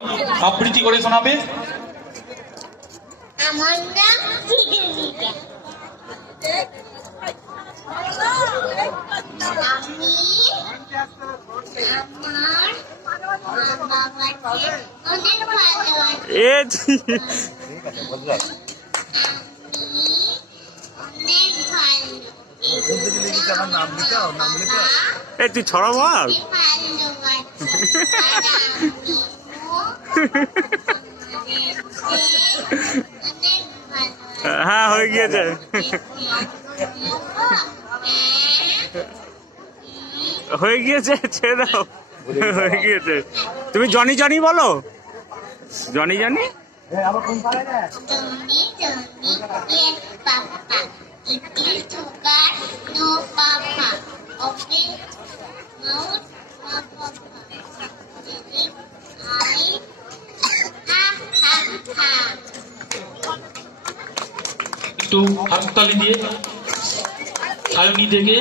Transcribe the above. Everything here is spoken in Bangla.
আবৃত্তি করে শোনাবে। আমার নাম ঝিঝিমিকা। আমি আমার বাবাকে অনেক ভালোবাসি। তুই ছড়া বল। হ্যাঁ হয়ে গিয়েছে। হয়ে গিয়েছে, ছেড়ে দাও। হয়ে গিয়েছে। তুমি জনি জনি বলো, জনি জনি। একটু হাততালি দিয়ে সায়নী থেকে